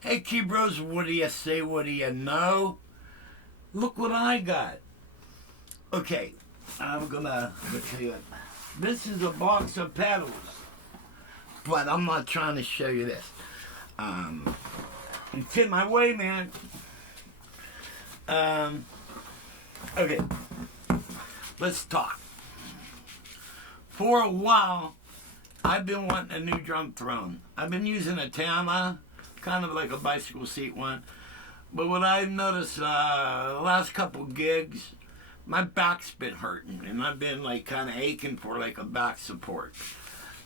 Hey, Keybros, what do you say? What do you know? Look what I got. Okay, I'm gonna tell you. This is a box of pedals, but I'm not trying to show you this. It's in my way, man. Okay, let's talk. For a while, I've been wanting a new drum throne. I've been using a Tama, kind of like a bicycle seat one. But what I've noticed the last couple gigs, my back's been hurting, and I've been like kind of aching for like a back support.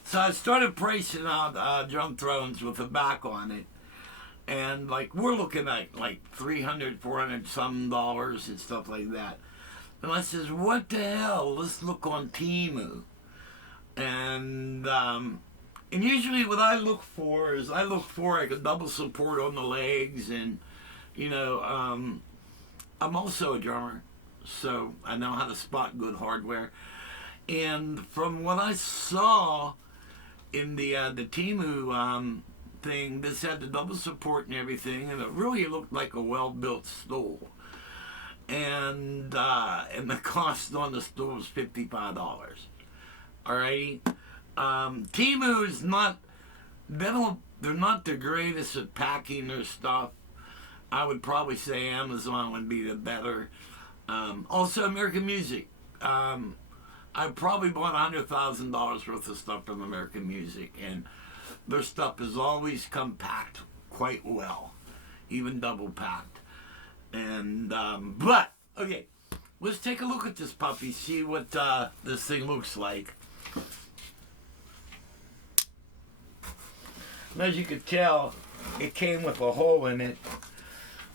So I started pricing out drum thrones with a back on it, and like we're looking at like 300, 400 some dollars and stuff like that. And I says, what the hell? Let's look on Temu. And usually what I look for is I look for like a double support on the legs, and you know, I'm also a drummer, so I know how to spot good hardware. And from what I saw in the Temu thing, this had the double support and everything, and it really looked like a well-built stool. And the cost on the stool was $55. Alrighty. Temu is not, they're not the greatest at packing their stuff. I would probably say Amazon would be the better. Also, American Music. I probably bought $100,000 worth of stuff from American Music, and their stuff has always come packed quite well, even double packed. And but okay, let's take a look at this puppy, see what this thing looks like. And as you could tell, it came with a hole in it,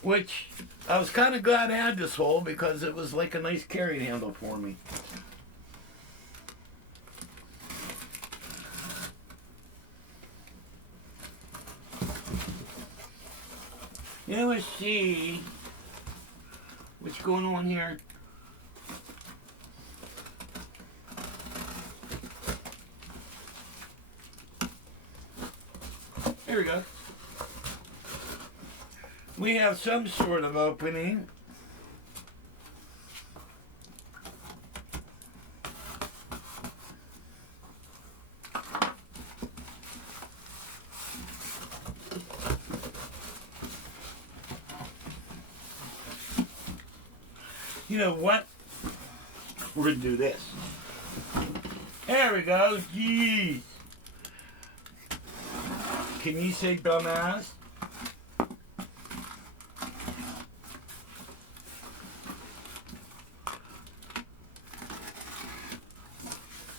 which I was kind of glad I had this hole because it was like a nice carrying handle for me. Yeah, let's see what's going on here. There we go. We have some sort of opening. You know what? We're going to do this. There we go. Jeez. Can you say dumbass?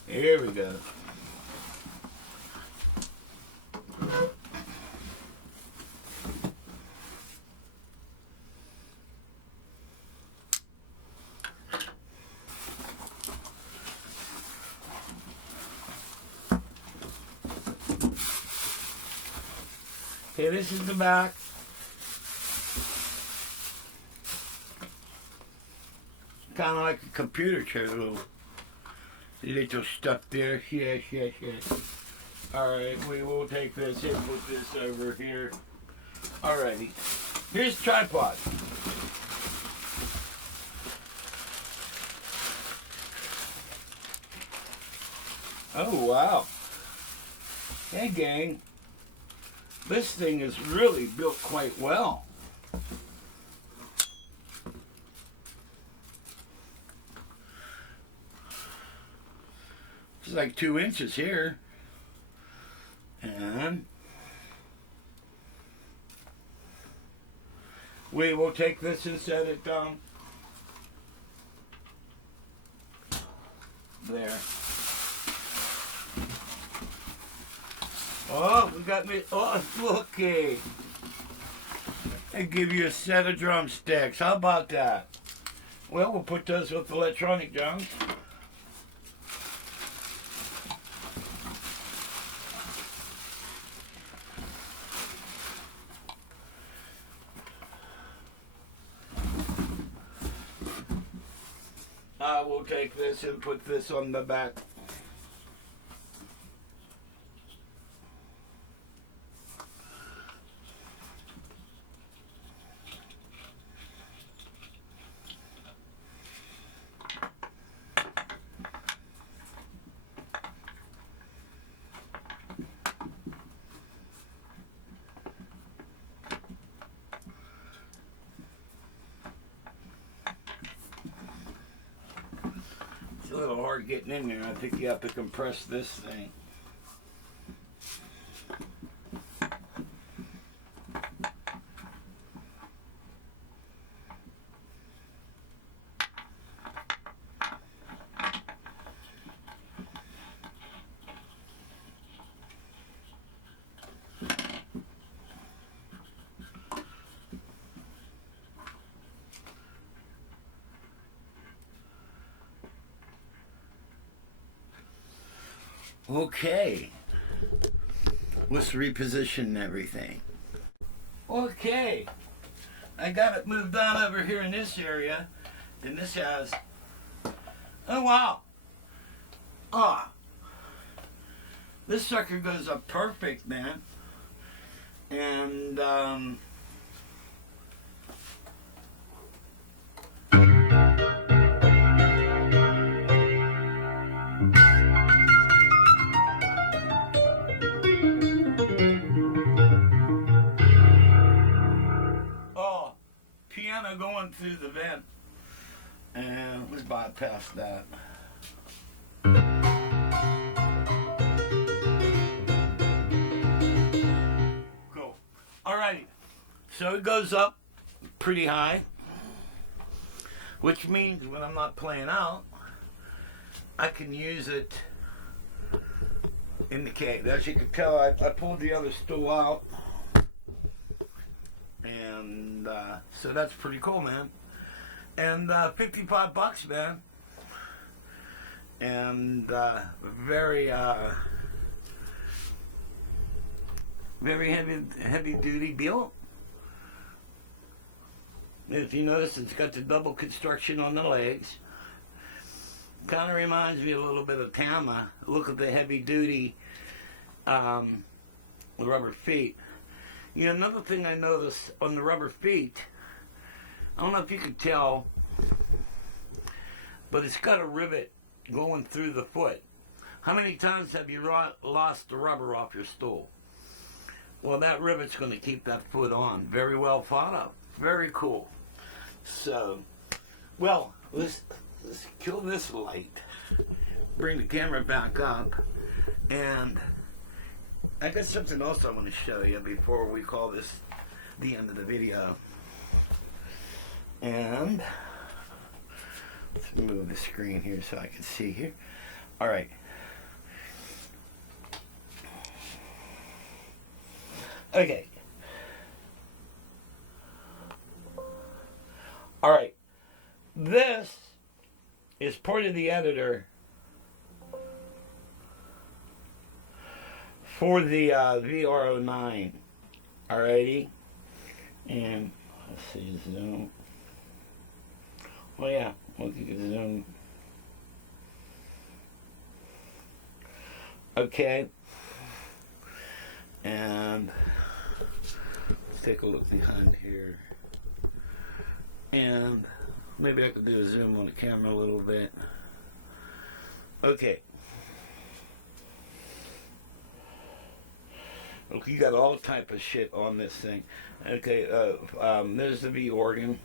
Here we go. Okay, this is the back. Kind of like a computer chair, little stuff there. Yes, yes, yes. Alright, we will take this and put this over here. Alrighty. Here's the tripod. Oh, wow. Hey, gang. This thing is really built quite well. It's like 2 inches here. And we will take this and set it down there. Oh, we got me. Oh, looky. I give you a set of drumsticks. How about that? Well, we'll put those with electronic drums. I will take this and put this on the back. hard getting in there. I think you have to compress this thing. Okay, let's reposition everything. Okay, I got it moved on over here in this area, and this has, oh wow, this sucker goes up perfect, man, and piano going through the vent, and let's bypass that. Cool. Alrighty, so it goes up pretty high, which means when I'm not playing out, I can use it in the cave. As you can tell, I pulled the other stool out. And so that's pretty cool, man. And $55, man. And very heavy duty built. If you notice, it's got the double construction on the legs. Kind of reminds me a little bit of Tama. Look at the heavy duty rubber feet. You know, another thing I noticed on the rubber feet, I don't know if you could tell, but it's got a rivet going through the foot. How many times have you lost the rubber off your stool? Well, that rivet's going to keep that foot on. Very well thought of. Very cool. So, well, let's kill this light. Bring the camera back up. And I got something else I want to show you before we call this the end of the video. And let's move the screen here so I can see here. All right. Okay. All right. This is part of the editor for the VR09. Alrighty. And let's see, zoom. Oh yeah, look, you can zoom. Okay. And let's take a look behind here. And maybe I could do a zoom on the camera a little bit. Okay. Look, you got all type of shit on this thing. Okay, there's the V organ.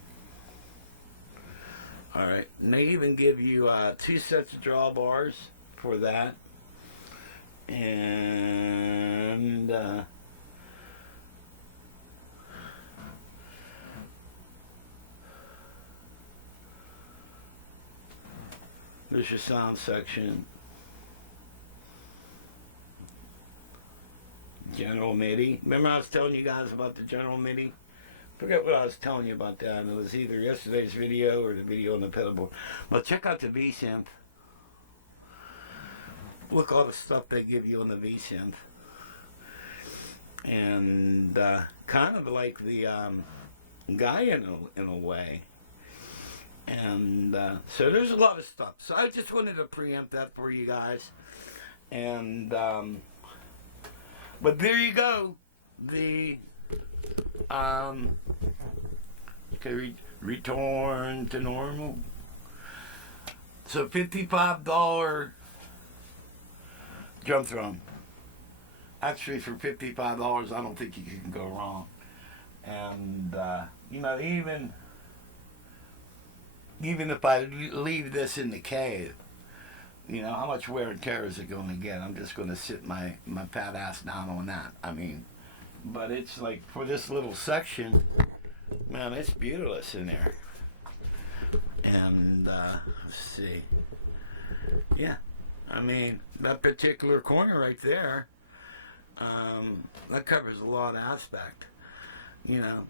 All right, and they even give you 2 sets of drawbars for that. And there's your sound section. General MIDI. Remember I was telling you guys about the General MIDI? Forget what I was telling you about that. And it was either yesterday's video or the video on the pedal board. But check out the V-Synth. Look all the stuff they give you on the V-Synth. And kind of like the guy in a way. And so there's a lot of stuff. So I just wanted to preempt that for you guys. And but there you go. The okay, return to normal. So $55 drum throne. Actually, for $55, I don't think you can go wrong. And you know, even if I leave this in the cave, You know, how much wear and tear is it going to get? I'm just going to sit my fat ass down on that. I mean, but it's like for this little section, man, it's beautiful in there. And let's see. Yeah, I mean, that particular corner right there, that covers a lot of aspect, you know.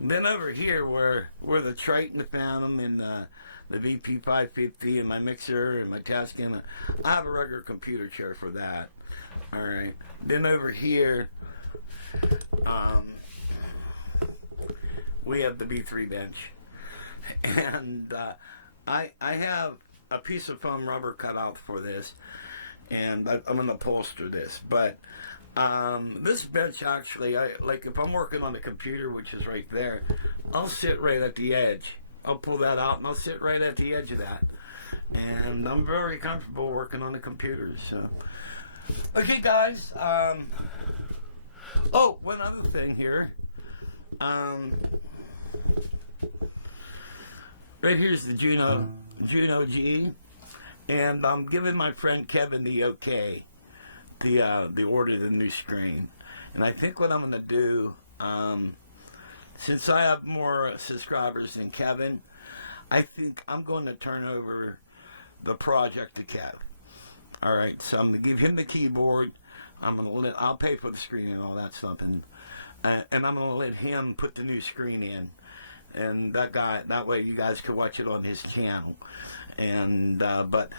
Then over here where the Triton Phantom and the VP 550 and my mixer and my Tascam, I have a regular computer chair for that. All right. Then over here, we have the B3 bench, and I have a piece of foam rubber cut out for this, and I'm going to upholster this. But this bench actually, like if I'm working on the computer, which is right there, I'll sit right at the edge. I'll pull that out and I'll sit right at the edge of that. And I'm very comfortable working on the computer. So, okay, guys. Oh, one other thing here. Right here's the Juno G, and I'm giving my friend Kevin the okay to order the new screen. And I think what I'm going to do, since I have more subscribers than Kevin, I think I'm going to turn over the project to Kev. All right, so I'm going to give him the keyboard. I'll pay for the screen and all that stuff, and I'm going to let him put the new screen in. And that way you guys can watch it on his channel. And but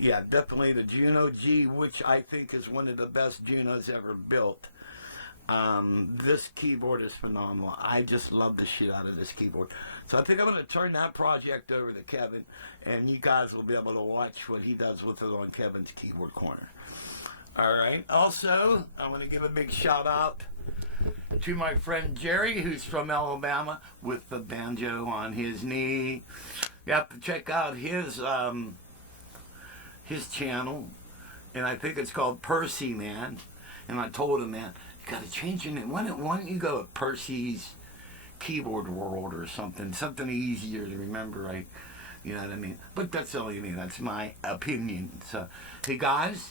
yeah, definitely the Juno G, which I think is one of the best Junos ever built. This keyboard is phenomenal. I just love the shit out of this keyboard. So I think I'm going to turn that project over to Kevin, and you guys will be able to watch what he does with it on Kevin's Keyboard Corner. All right. Also, I'm going to give a big shout out to my friend Jerry, who's from Alabama, with the banjo on his knee. You have to check out his channel, and I think it's called Percy, man. And I told him, man, you got to change your name. Why don't you go with Percy's Keyboard World or something easier to remember, right? You know what I mean? But that's only me. That's my opinion. So, hey guys,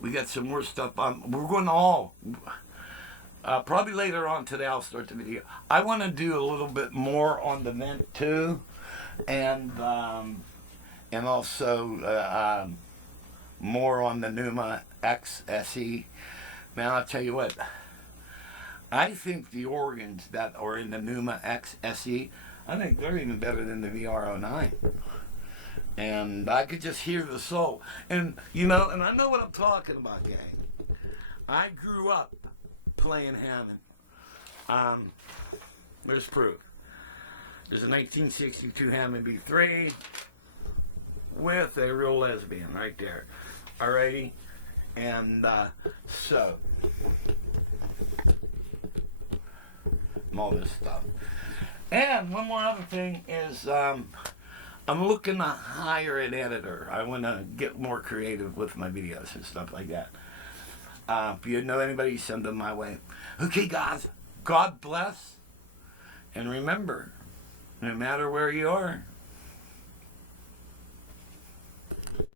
we got some more stuff. We're going to all. Probably later on today I'll start the video. I want to do a little bit more on the vent too, and also more on the Numa X SE. Man, I'll tell you what. I think the organs that are in the Numa X SE, I think they're even better than the VR09. And I could just hear the soul. And you know, and I know what I'm talking about, gang. I grew up playing Hammond. There's proof. There's a 1962 Hammond B3 with a real lesbian right there. Alrighty, and so all this stuff. And one more other thing is I'm looking to hire an editor. I want to get more creative with my videos and stuff like that. If you know anybody, send them my way. Okay, guys, God bless. And remember, no matter where you are,